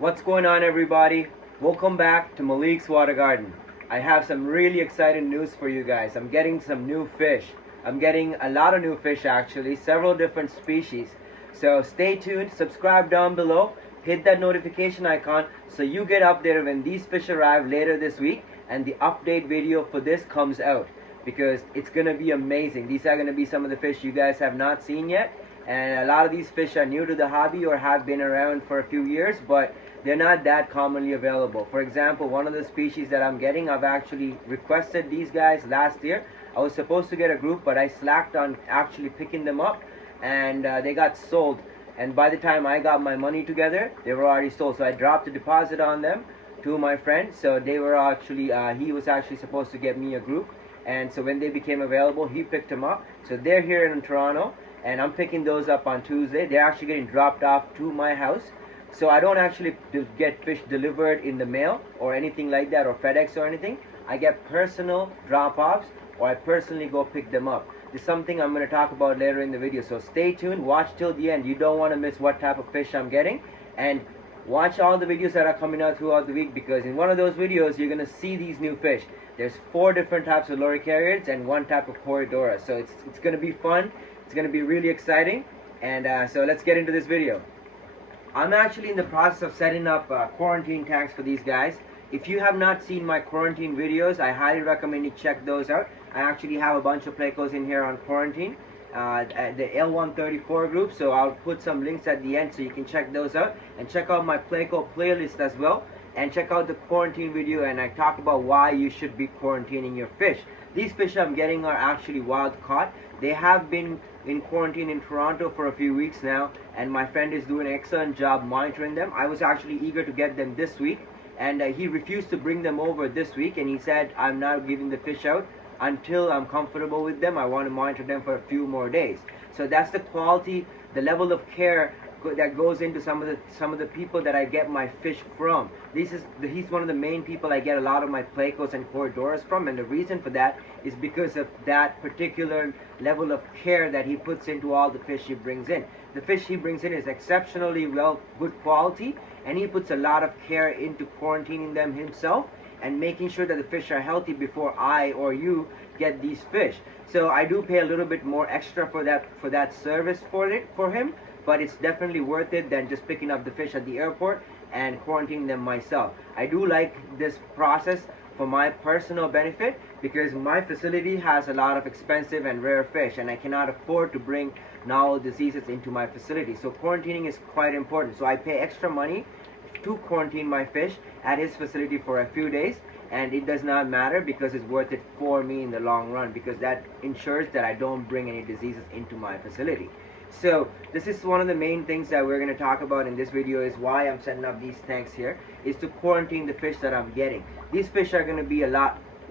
What's going on, everybody? Welcome back to Malik's Water Garden. I have some really exciting news for you guys. I'm getting some new fish. I'm getting a lot of new fish actually, several different species. So stay tuned, subscribe down below, hit that notification icon so you get updated when these fish arrive later this week and the update video for this comes out, because it's gonna be amazing. These are gonna be some of the fish you guys have not seen yet, and a lot of these fish are new to the hobby or have been around for a few years, but they're not that commonly available. For example, one of the species that I'm getting, I've actually requested these guys last year. I was supposed to get a group, but I slacked on actually picking them up, and they got sold. And by the time I got my money together, they were already sold. So I dropped a deposit on them to my friend. So they were actually, he was actually supposed to get me a group. And so when they became available, he picked them up. So they're here in Toronto, and I'm picking those up on Tuesday. They're actually getting dropped off to my house. So I don't actually get fish delivered in the mail or anything like that, or FedEx or anything. I get personal drop-offs, or I personally go pick them up. This is something I'm going to talk about later in the video, so stay tuned, watch till the end. You don't want to miss what type of fish I'm getting, and watch all the videos that are coming out throughout the week, because in one of those videos you're going to see these new fish. There's 4 different types of loricariids and 1 type of Corydoras, so it's going to be fun. It's going to be really exciting, and so let's get into this video. I'm actually in the process of setting up quarantine tanks for these guys. If you have not seen my quarantine videos, I highly recommend you check those out. I actually have a bunch of Plecos in here on quarantine, the L134 group, so I'll put some links at the end so you can check those out, and check out my Pleco playlist as well, and check out the quarantine video, and I talk about why you should be quarantining your fish. These fish I'm getting are actually wild caught. They have been in quarantine in Toronto for a few weeks now, and my friend is doing an excellent job monitoring them. I was actually eager to get them this week, and he refused to bring them over this week, and he said, I'm not giving the fish out until I'm comfortable with them. I want to monitor them for a few more days. So that's the quality, the level of care that goes into some of the people that I get my fish from. He's one of the main people I get a lot of my Plecos and Corydoras from, and the reason for that is because of that particular level of care that he puts into all the fish he brings in. The fish he brings in is exceptionally good quality, and he puts a lot of care into quarantining them himself and making sure that the fish are healthy before I or you get these fish. So I do pay a little bit more extra for that service for him, but it's definitely worth it than just picking up the fish at the airport and quarantining them myself. I do like this process for my personal benefit, because my facility has a lot of expensive and rare fish, and I cannot afford to bring novel diseases into my facility. So quarantining is quite important. So I pay extra money to quarantine my fish at his facility for a few days, and it does not matter because it's worth it for me in the long run, because that ensures that I don't bring any diseases into my facility. So this is one of the main things that we're going to talk about in this video, is why I'm setting up these tanks here, is to quarantine the fish that I'm getting. These fish are going to be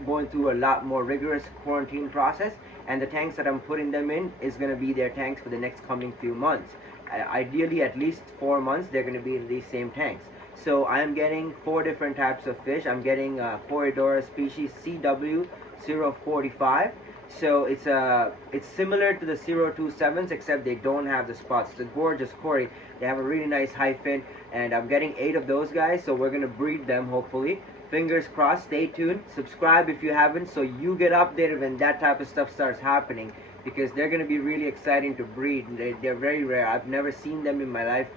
going through a lot more rigorous quarantine process, and the tanks that I'm putting them in is going to be their tanks for the next coming few months. Ideally at least 4 months they're going to be in these same tanks. So I'm getting 4 different types of fish. I'm getting Corydoras species CW045. So it's similar to the 027s, except they don't have the spots. It's a gorgeous Cory. They have a really nice high fin, and I'm getting 8 of those guys, so we're gonna breed them hopefully. Fingers crossed. Stay tuned. Subscribe if you haven't, so you get updated when that type of stuff starts happening, because they're gonna be really exciting to breed. They're very rare. I've never seen them in my life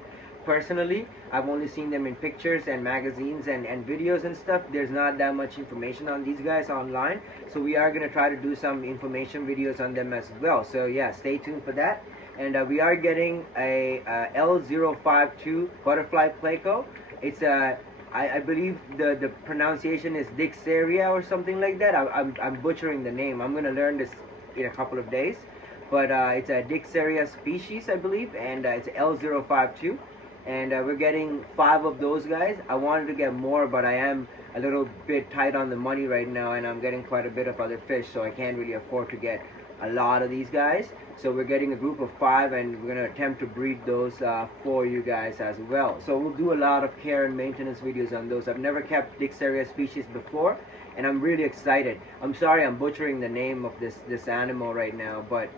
personally. I've only seen them in pictures and magazines and videos and stuff. There's not that much information on these guys online, so we are going to try to do some information videos on them as well. So yeah, stay tuned for that. And we are getting a L052 butterfly Pleco. It's a I believe the pronunciation is Dixaria or something like that. I'm butchering the name. I'm going to learn this in a couple of days, but it's a Dixaria species, I believe, and it's L052. And we're getting 5 of those guys. I wanted to get more, but I am a little bit tight on the money right now, and I'm getting quite a bit of other fish, so I can't really afford to get a lot of these guys. So we're getting a group of 5, and we're going to attempt to breed those for you guys as well. So we'll do a lot of care and maintenance videos on those. I've never kept Dixaria species before, and I'm really excited. I'm sorry I'm butchering the name of this animal right now, but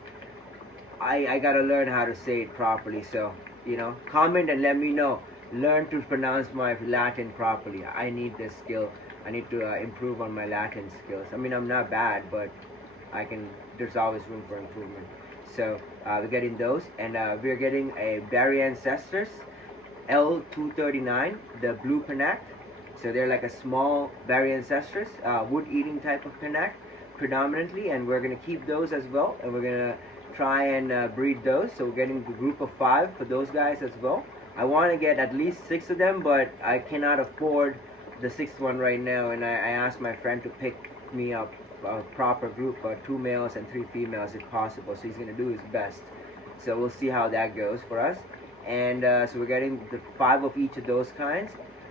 I gotta learn how to say it properly. So, you know, comment and let me know learn to pronounce my Latin properly. I need this skill. I need to improve on my Latin skills. I mean, I'm not bad, but I can. There's always room for improvement. So we're getting those, and we're getting a Berry Ancestors L239, the blue Panac. So they're like a small Berry Ancestors, wood-eating type of Panac, predominantly, and we're gonna keep those as well, and we're gonna try and breed those. So we're getting the group of 5 for those guys as well. I want to get at least 6 of them, but I cannot afford the 6th one right now, and I asked my friend to pick me up a proper group, 2 males and 3 females if possible. So he's gonna do his best. So we'll see how that goes for us. And so we're getting the 5 of each of those kinds.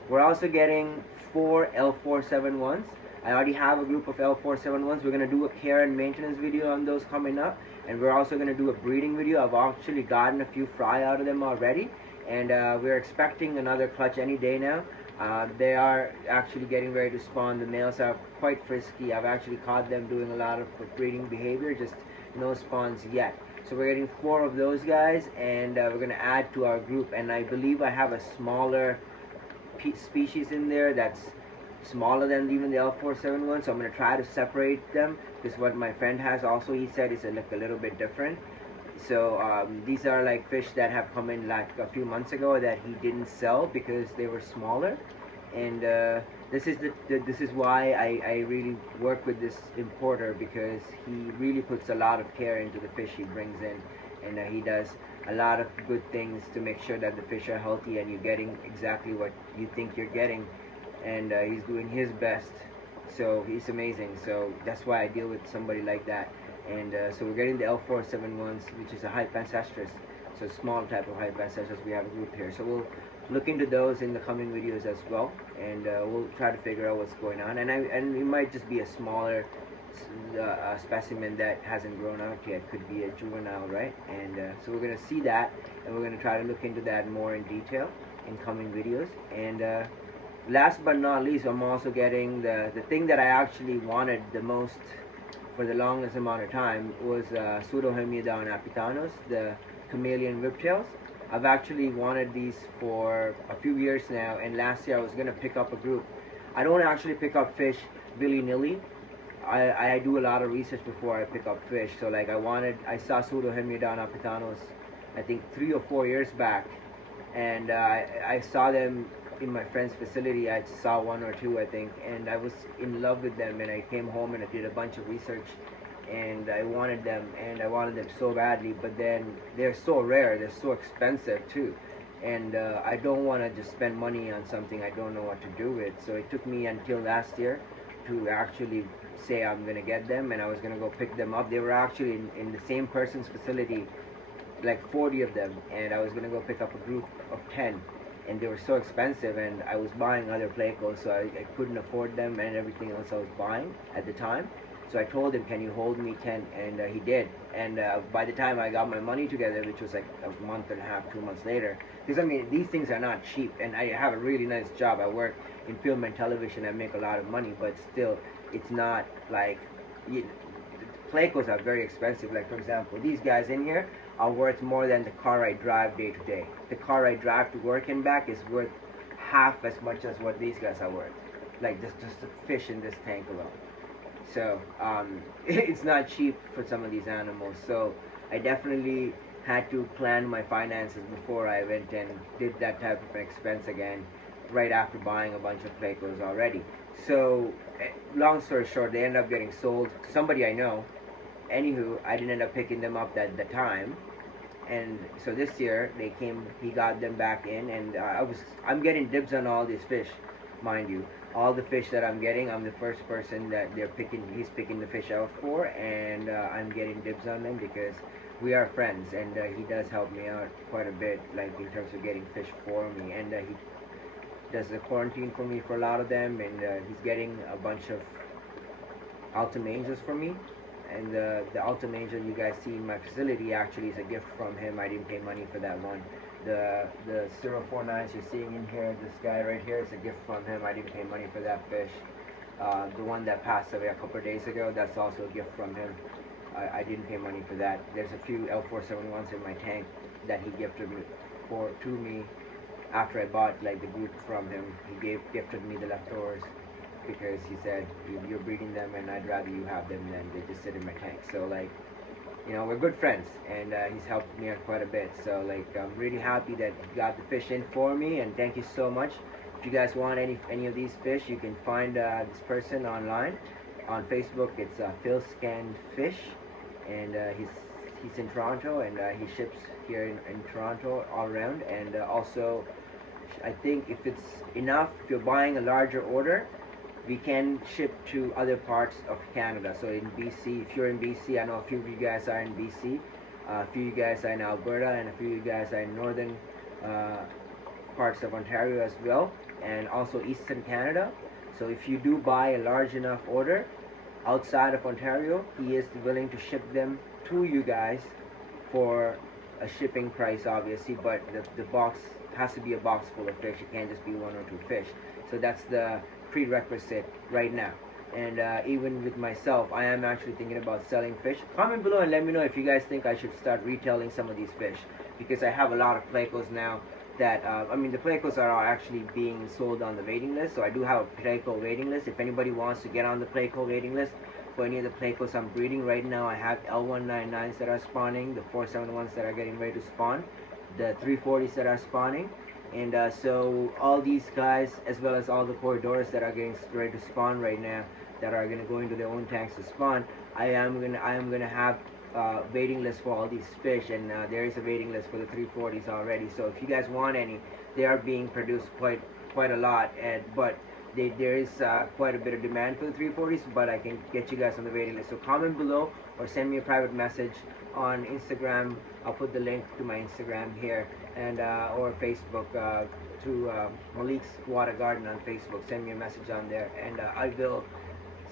We're also getting 4 L471s. I already have a group of L471s. We're gonna do a care and maintenance video on those coming up, and we're also gonna do a breeding video. I've actually gotten a few fry out of them already, and we're expecting another clutch any day now. They are actually getting ready to spawn. The males are quite frisky. I've actually caught them doing a lot of breeding behavior, just no spawns yet. So we're getting 4 of those guys, and we're going to add to our group. And I believe I have a smaller species in there that's smaller than even the L471, so I'm going to try to separate them, because what my friend has also, he said, is a little bit different. So these are like fish that have come in like a few months ago that he didn't sell because they were smaller, and this is why I really work with this importer, because he really puts a lot of care into the fish he brings in, and he does a lot of good things to make sure that the fish are healthy and you're getting exactly what you think you're getting, and he's doing his best. So he's amazing. So that's why I deal with somebody like that. And so we're getting the L471s, which is a hype ancestors, so small type of hype ancestors. We have a group here, so we'll look into those in the coming videos as well, and we'll try to figure out what's going on. And it might just be a smaller specimen that hasn't grown out yet, could be a juvenile, right? And so we're gonna see that, and we're gonna try to look into that more in detail in coming videos. And last but not least, I'm also getting the thing that I actually wanted the most for the longest amount of time was Pseudohemiodon apitanos, the chameleon whiptails. I've actually wanted these for a few years now, and last year I was going to pick up a group. I don't actually pick up fish willy-nilly. I do a lot of research before I pick up fish. So like I saw Pseudohemiodon apitanos I think 3 or 4 years back, and I saw them in my friend's facility. I saw 1 or 2 I think, and I was in love with them, and I came home and I did a bunch of research, and I wanted them so badly. But then they're so rare, they're so expensive too, and I don't want to just spend money on something I don't know what to do with. So it took me until last year to actually say I'm gonna get them, and I was gonna go pick them up. They were actually in the same person's facility, like 40 of them, and I was gonna go pick up a group of 10, and they were so expensive, and I was buying other Plecos, so I couldn't afford them and everything else I was buying at the time. So I told him, can you hold me 10? And he did. And by the time I got my money together, which was like a month and a half, 2 months later, because I mean, these things are not cheap, and I have a really nice job. I work in film and television. I make a lot of money, but still, it's not like, Plecos are very expensive. Like, for example, these guys in here are worth more than the car I drive day to day. The car I drive to work and back is worth half as much as what these guys are worth. Like, just the fish in this tank alone. So it's not cheap for some of these animals. So I definitely had to plan my finances before I went and did that type of expense again, right after buying a bunch of Plecos already. So long story short, they ended up getting sold to somebody I know. Anywho, I didn't end up picking them up at the time, and so this year he got them back in, and I'm getting dibs on all these fish, mind you. All the fish that I'm getting, I'm the first person that he's picking the fish out for, and I'm getting dibs on them because we are friends, and he does help me out quite a bit, like in terms of getting fish for me, and he does the quarantine for me for a lot of them, and he's getting a bunch of Altamangers for me. And the Altamanger you guys see in my facility actually is a gift from him. I didn't pay money for that one. The 049s you're seeing in here, this guy right here, is a gift from him. I didn't pay money for that fish. The one that passed away a couple of days ago, that's also a gift from him. I didn't pay money for that. There's a few L471s in my tank that he gifted to me after I bought like the group from him, he gifted me the leftovers because he said you're breeding them and I'd rather you have them than they just sit in my tank. So like, you know, we're good friends, and he's helped me out quite a bit. So like, I'm really happy that he got the fish in for me, and thank you so much. If you guys want any of these fish, you can find this person online on Facebook. It's Phil Scanned Fish, and he's in Toronto, and he ships here in Toronto all around. And also, I think if it's enough, if you're buying a larger order, we can ship to other parts of Canada. So in BC, if you're in BC, I know a few of you guys are in BC, a few of you guys are in Alberta, and a few of you guys are in northern parts of Ontario as well, and also eastern Canada. So if you do buy a large enough order outside of Ontario, he is willing to ship them to you guys for a shipping price, obviously, but the box has to be a box full of fish. It can't just be 1 or 2 fish. So that's the prerequisite right now. And even with myself, I am actually thinking about selling fish. Comment below and let me know if you guys think I should start retailing some of these fish, because I have a lot of Plecos now that I mean, the Plecos are actually being sold on the waiting list. So I do have a Pleco waiting list. If anybody wants to get on the Pleco waiting list for any of the Plecos I'm breeding right now, I have L199s that are spawning, the 471s that are getting ready to spawn, the 340s that are spawning. And so all these guys, as well as all the Corydoras that are getting ready to spawn right now, that are going to go into their own tanks to spawn, I am gonna have waiting list for all these fish, and there is a waiting list for the 340s already. So if you guys want any, they are being produced quite a lot, but there is quite a bit of demand for the 340s, but I can get you guys on the waiting list. So comment below or send me a private message on Instagram. I'll put the link to my Instagram here, and or Facebook through Malik's Water Garden on Facebook. Send me a message on there, and I will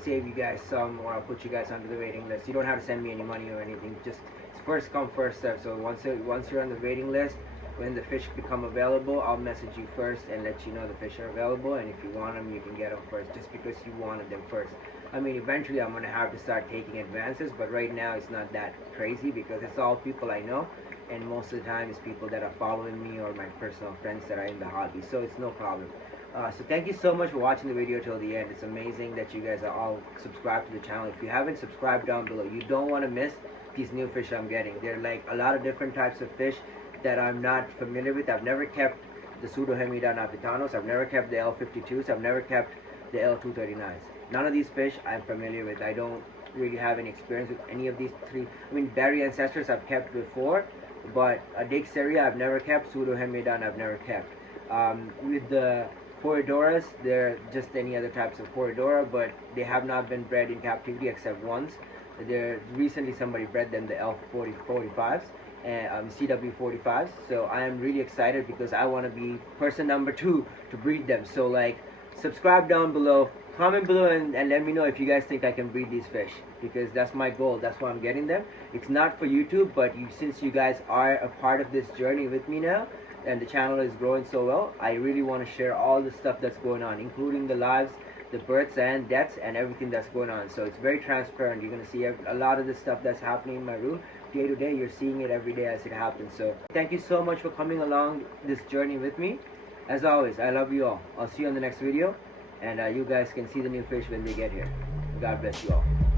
save you guys some, or I'll put you guys onto the waiting list. You don't have to send me any money or anything, just it's first come first serve. So once you're on the waiting list, when the fish become available, I'll message you first and let you know the fish are available, and if you want them, you can get them first, just because you wanted them first. I mean, eventually I'm going to have to start taking advances, but right now it's not that crazy because it's all people I know, and most of the time it's people that are following me or my personal friends that are in the hobby, so it's no problem. So thank you so much for watching the video till the end. It's amazing that you guys are all subscribed to the channel. If you haven't, subscribed down below. You don't want to miss these new fish I'm getting. They're like a lot of different types of fish that I'm not familiar with. I've never kept the Pseudohemida napitanos. I've never kept the L52s. I've never kept the L239s. None of these fish I'm familiar with. I don't really have any experience with any of these three. I mean, berry ancestors I've kept before, but a Dixeria I've never kept. Pseudohemida I've never kept. With the Corydoras, they're just any other types of Corydora, but they have not been bred in captivity except once. Recently somebody bred them the L45s and CW45s. So I am really excited because I want to be person number 2 to breed them. So like, subscribe down below, comment below, and let me know if you guys think I can breed these fish, because that's my goal. That's why I'm getting them. It's not for YouTube, but since you guys are a part of this journey with me now, and the channel is growing so well, I really want to share all the stuff that's going on, including the lives, the births and deaths, and everything that's going on. So it's very transparent. You're going to see a lot of the stuff that's happening in my room day to day. You're seeing it every day as it happens. So thank you so much for coming along this journey with me. As always, I love you all. I'll see you on the next video, and you guys can see the new fish when they get here. God bless you all.